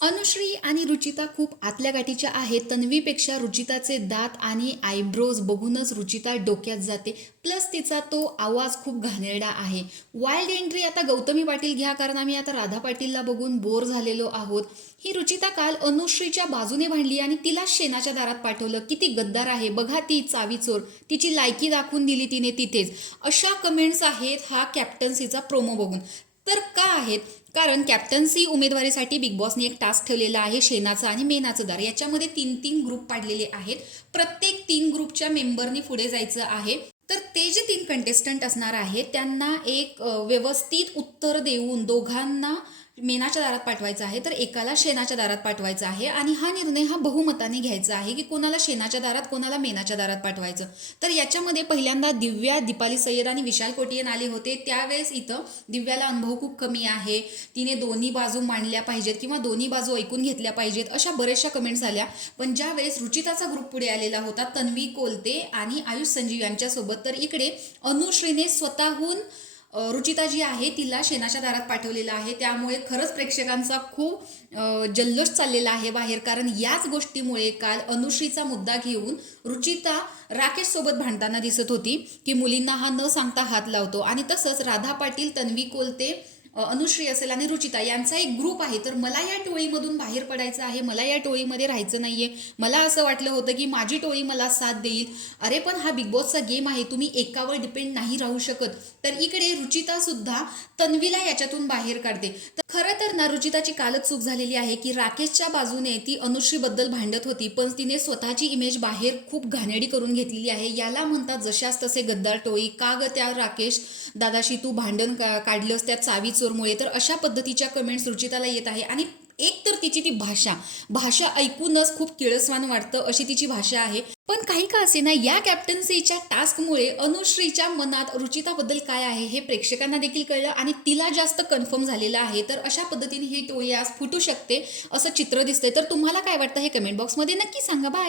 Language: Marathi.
अनुश्री आणि रुचिता खूप आतल्या गाठीच्या आहेत. तन्वीपेक्षा रुचिताचे दात आणि आयब्रोज बघूनच रुचिता डोक्यात जाते. प्लस तिचा तो आवाज खूप घाणेरडा आहे. वाईल्ड एंट्री आता गौतमी पाटील घ्या, कारण आम्ही आता राधा पाटीलला बघून बोर झालेलो आहोत. ही रुचिता काल अनुश्रीच्या बाजूने भांडली आणि तिला शेणाच्या दारात पाठवलं. किती गद्दार आहे बघा ती चावीचोर. तिची लायकी दाखवून दिली तिने तिथेच. अशा कमेंट्स आहेत हा कॅप्टन्सीचा प्रोमो बघून. तर का आहेत? कारण कॅप्टन्सी उमेदवारीसाठी बिग बॉसने एक टास्क ठेवलेला आहे, शेणाचं आणि मेणाचं दार. याच्यामध्ये 3-3 ग्रुप पाडलेले आहेत. प्रत्येक 3 ग्रुपच्या मेंबरनी पुढे जायचं आहे. तर ते जे 3 कंटेस्टंट असणार आहेत त्यांना एक व्यवस्थित उत्तर देऊन दोघांना मेणाच्या दारात पाठवायचं आहे, तर एकाला शेणाच्या दारात पाठवायचं आहे. आणि हा निर्णय हा बहुमताने घ्यायचा आहे की कोणाला शेणाच्या दारात कोणाला मेणाच्या दारात पाठवायचं. तर याच्यामध्ये पहिल्यांदा दिव्या, दीपाली सय्यद आणि विशाल कोटियन आले होते. त्यावेळेस इथं दिव्याला अनुभव खूप कमी आहे, तिने दोन्ही बाजू मांडल्या पाहिजेत किंवा दोन्ही बाजू ऐकून घेतल्या पाहिजेत, अशा बऱ्याचशा कमेंट्स आल्या. पण ज्यावेळेस रुचिताचा ग्रुप पुढे आलेला होता, तन्वी कोलते आणि आयुष संजीव यांच्यासोबत, तर इकडे अनुश्रीने स्वतःहून रुचिता जी आहे तिला शेणाच्या दारात पाठवलेलं आहे. त्यामुळे खरंच प्रेक्षकांचा खूप जल्लोष चाललेला आहे बाहेर. कारण याच गोष्टीमुळे काल अनुश्रीचा मुद्दा घेऊन रुचिता राकेश सोबत भांडताना दिसत होती की मुलींना हा न सांगता हात लावतो. आणि तसंच राधा पाटील, तन्वी कोलते, अनुश्री असेल आणि रुचिता यांचा एक ग्रुप आहे. तर मला या टोळीमधून बाहेर पडायचं आहे, मला या टोळीमध्ये राहायचं नाहीये. मला असं वाटलं होतं की माझी टोळी मला साथ देईल. अरे पण हा बिग बॉसचा गेम आहे, तुम्ही एकावर डिपेंड नाही राहू शकत. तर इकडे रुचिता सुद्धा तन्वीला याच्यातून बाहेर काढते. तर खरं तर ना रुचिताची कालच चूक झालेली आहे की राकेशच्या बाजूने ती अनुश्रीबद्दल भांडत होती, पण तिने स्वतःची इमेज बाहेर खूप घाणेरडी करून घेतलेली आहे. याला म्हणतात जशास तसे गद्दार टोळी. का ग त्या राकेश दादाशी तू भांडण काढलंस त्या चावी चोरमुळे? तर अशा पद्धतीच्या कमेंट्स रुचिताला येत आहे. आणि एक तर तिची ती भाषा ऐकूनच खूप किळसवान वाटतं अशी तिची भाषा आहे. पण काही का असेना या कॅप्टन्सीच्या टास्कमुळे अनुश्रीच्या मनात रुचिताबद्दल काय आहे हे प्रेक्षकांना देखील कळलं आणि तिला जास्त कन्फर्म झालेलं आहे. तर अशा पद्धतीने ही टोळी आज फुटू शकते असं चित्र दिसतंय. तर तुम्हाला काय वाटतं हे कमेंट बॉक्समध्ये नक्की सांगा. बाय.